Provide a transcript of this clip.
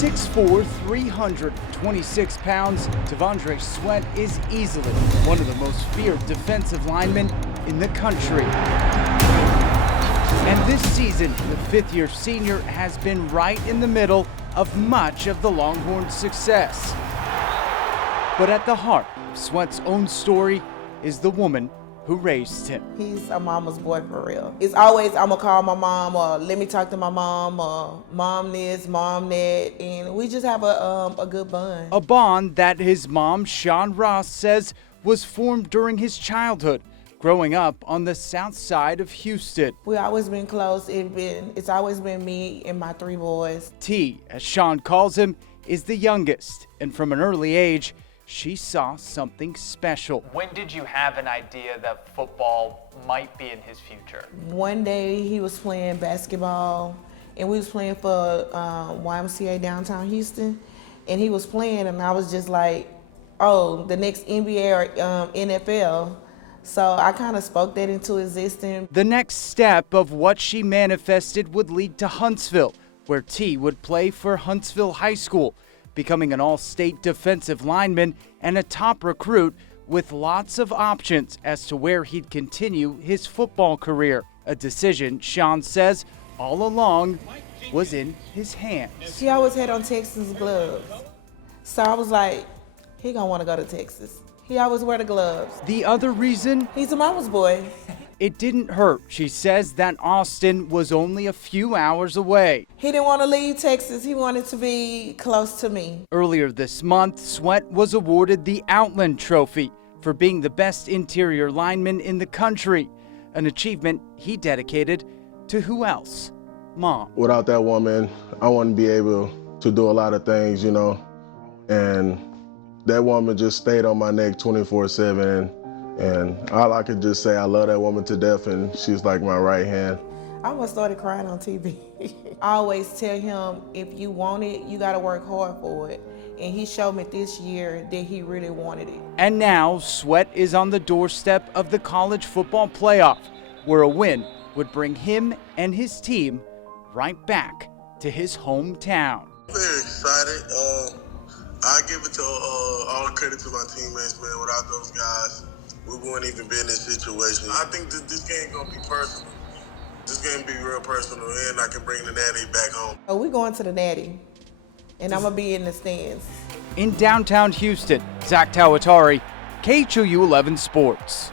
6'4", 326 pounds, T'Vondre Sweat is easily one of the most feared defensive linemen in the country. And this season, the fifth-year senior has been right in the middle of much of the Longhorns' success. But at the heart of Sweat's own story is the woman who raised him. He's a mama's boy for real. It's always, I'm gonna call my mom, or let me talk to my mom, or mom this, mom that, and we just have a good bond. A bond that his mom, Shawn Ross, says was formed during his childhood, growing up on the south side of Houston. We always been close. It's always been me and my three boys. T, as Shawn calls him, is the youngest, and from an early age, she saw something special. When did you have an idea that football might be in his future? One day he was playing basketball, and we was playing for YMCA downtown Houston, and he was playing, and I was just like, oh, the next NBA or NFL. So I kind of spoke that into existence. The next step of what she manifested would lead to Huntsville, where T would play for Huntsville High School, becoming an all-state defensive lineman and a top recruit with lots of options as to where he'd continue his football career. A decision, Shawn says, all along was in his hands. He always had on Texas gloves. So I was like, he gonna wanna go to Texas. He always wear the gloves. The other reason? He's a mama's boy. It didn't hurt. She says that Austin was only a few hours away. He didn't want to leave Texas. He wanted to be close to me. Earlier this month, Sweat was awarded the Outland Trophy for being the best interior lineman in the country, an achievement he dedicated to who else? Mom. Without that woman, I wouldn't be able to do a lot of things, you know, and that woman just stayed on my neck 24/7. And all I could just say, I love that woman to death, and she's like my right hand. I almost started crying on TV. I always tell him, if you want it, you gotta work hard for it. And he showed me this year that he really wanted it. And now, Sweat is on the doorstep of the college football playoff, where a win would bring him and his team right back to his hometown. Very excited. I give it to all credit to my teammates, man. Without those guys, we wouldn't even be in this situation. I think this game gonna be personal. This game be real personal, and I can bring the natty back home. Oh, we going to the natty, and I'm gonna be in the stands. In downtown Houston, Zach Tawatari, KHOU 11 Sports.